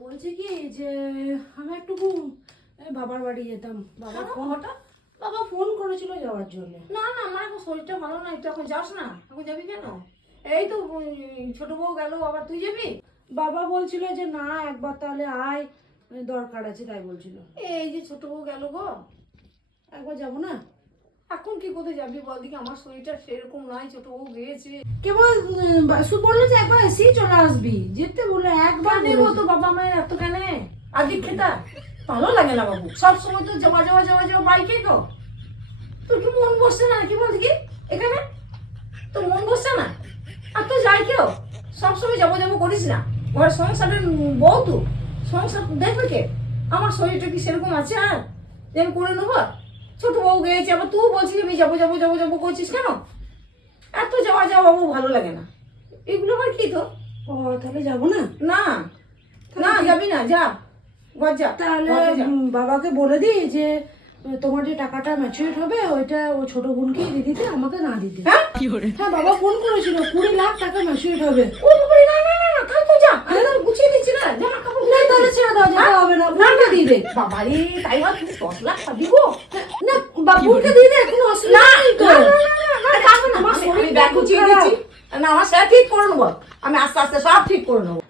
বলছি কি যে আমি একটু বাবার বাড়ি যেতাম। বাবা ফোন করেছিল যাওয়ার জন্য। না না, আমার এখন শরীরটা ভালো নাই, তুই এখন যাস না। এখন যাবি কেন? এই তো ছোট বউ গেল, আবার তুই যাবি? বাবা বলছিল যে না একবার তাহলে আয়, দরকার আছে তাই বলছিল। এই যে ছোট বউ গেল গো, একবার যাবো না? এখন কি কোথায় যাবি বল দিকে? আমার শরীরটা সেরকম নাই, ছোট বউ গিয়েছে। কেবল বললো যে একবার এসেই চলে আসবি, যেতে বলে একবার নেবো তো বাবা মায়ের এত কেন আদিক খেতা ভালো লাগে না বাবু, সব সময় তো যাওয়া যাওয়া যাওয়া যাওয়া বাইকে গো। তোর কি মন বসছে না নাকি বল দেখি? এখানে তোর মন বসছে না? আর তো যাই কেউ, সবসময় যাবো যাবো করিস না। ঘরের সংসারের বউ তো, সংসার দেখবে কে? আমার শরীরটা কি সেরকম আছে আর যে আমি করে নেবো? ছোট বউ গিয়েছে, আবার তুই বলছিস আমি যাবো যাবো যাবো যাবো করছিস কেন? এত যাওয়া যাওয়া বাবু ভালো লাগে না। এগুলো আবার কি তো? ও তাহলে যাবো না? না না যাবি না, যা ঘর যা। তাহলে ঘরে যা। বাবাকে বলে দিই যে তোমার যে টাকাটা ম্যাচুরেট হবে ওইটা ও ছোট বোনকে দিয়ে দিতে, আমাকে না দিতে। হ্যাঁ হ্যাঁ বাবা ফোন করেছিল 20 লাখ টাকা ম্যাচুরেট হবে। ও বাবা, না না না না, তাহলে তুই যা, আমি তো গুছিয়ে দিচ্ছি না, জামা কাপড় না তাহলে ছেড়ে দাও, যেতে হবে না, বোনকে দিয়ে দে। বাবা রে, তাই হয় তুমি 10 লাখ দিবো? না বোনকে দিয়ে দে, কোনো অসুবিধা নেই তো। আমার শরীর ব্যাগ গুছিয়ে দিচ্ছি না, আমার সেটা ঠিক করে নেবো, আমি আস্তে আস্তে সব ঠিক করে নেবো।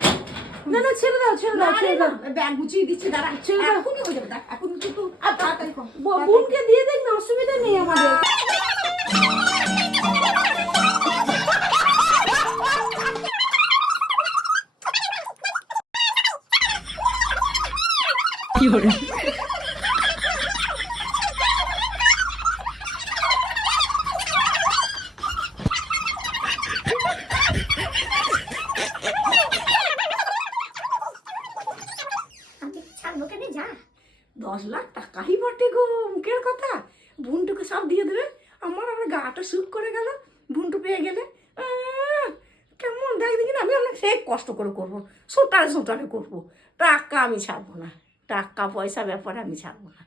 না না ছেড়ে দাও ছেড়ে দাও ছেড়ে দাও। ব্যাগ গুছিয়ে দিচ্ছি, দাঁড়া ছেড়ে দাও। এখনই হয়ে যাবে, দেখ এখন কিন্তু আর তাড়াতাড়ি কর। বোনকে দিয়ে দেখ না, অসুবিধা নেই আমাদের। ছাড়বো কেন, যা। 10 লাখ টাকাই বটে গো, মুখের কথা। বোনটুকে সব দিয়ে দেবে, আমার আবার গাটা সুখ করে গেল বোনটু পেয়ে গেলে। কেমন দেখ দেখি না, আমি অনেক সে কষ্ট করে করবো, সোটারে সোটারে করবো। টাকা আমি ছাড়বো না, টাকা পয়সা ব্যাপারে আমি ছাড়বো না।